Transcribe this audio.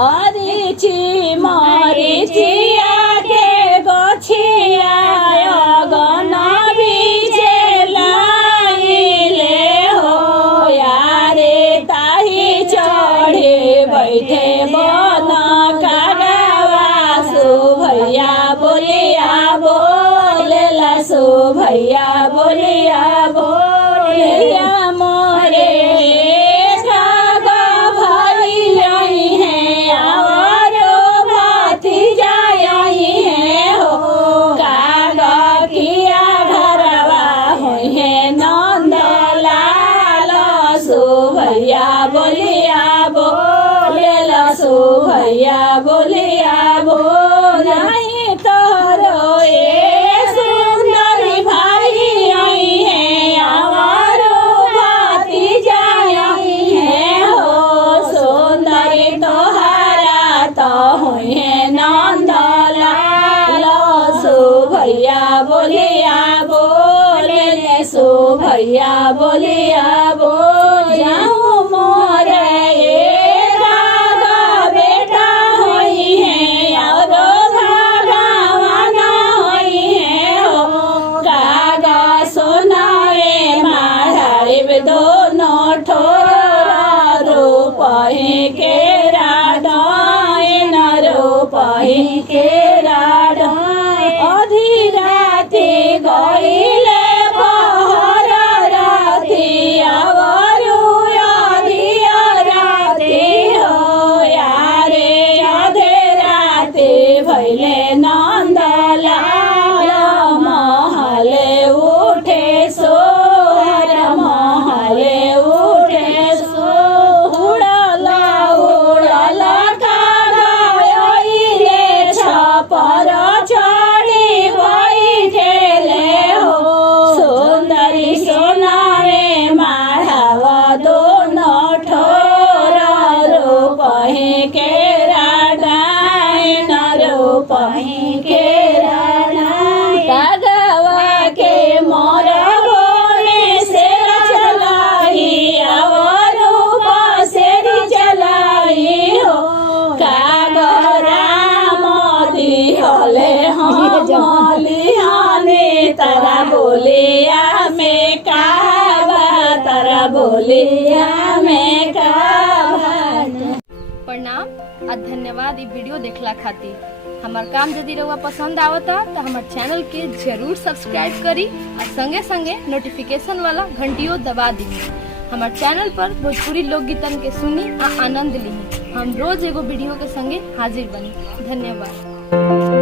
अरिची मरिचिया के गछिया अगन बीजे लाइले हो यारे ताही चढ़े बैठे बन कागवा सो भैया बोलिया बोलेला सो भैया बोलिया बोलिया मोरे काग भाई आई है और भाती जाई है हो काग किया घरवा हुई है नंदलाल सो भैया बोलिया बोलेला सो भैया बोलिया नहीं तोरो ए सुंदरी भाई आई है आवारो भाती जाई है हो सुंदरी तोहारा तो हुई है नंदलाल सो भैया बोलिया बोले सो भैया बोलिया जाऊँ मोरे बेटा होई है और भगवान होई है हो कागा सोनाए माढ़ाइब दोनों ठोरा रूपही के राडाए न रूपही के राडाए अधी राती गईले बहर राती अवरु अधिया राती हो यारे अधे राती भैले नंदलाल महले उठे सोहर महले उठे सो उड़ला कागले छपर चढ़ी बैठेले हो सुंदरी सोनारे माढ़ाव दोनों ठोर रूपही के राडाए न रूपही के राडाए कागवा के मोर बोले से चलाई और बसेरी चलाई हो काग राम दिहले हलिहाने तारा बोलिया में काबा तारा बोलिया में काबा। प्रणाम और धन्यवाद ई वीडियो देखला खातिर। हमार काम यदि रउआ पसंद आवता तो हमार चैनल के जरूर सब्सक्राइब करी और संगे संगे नोटिफिकेशन वाला घंटियों दबा दी। हमार चैनल पर भोजपुरी लोकगीतन के सुनी आ आनंद ली। हम रोज एगो वीडियो के संगे हाजिर बनी। धन्यवाद।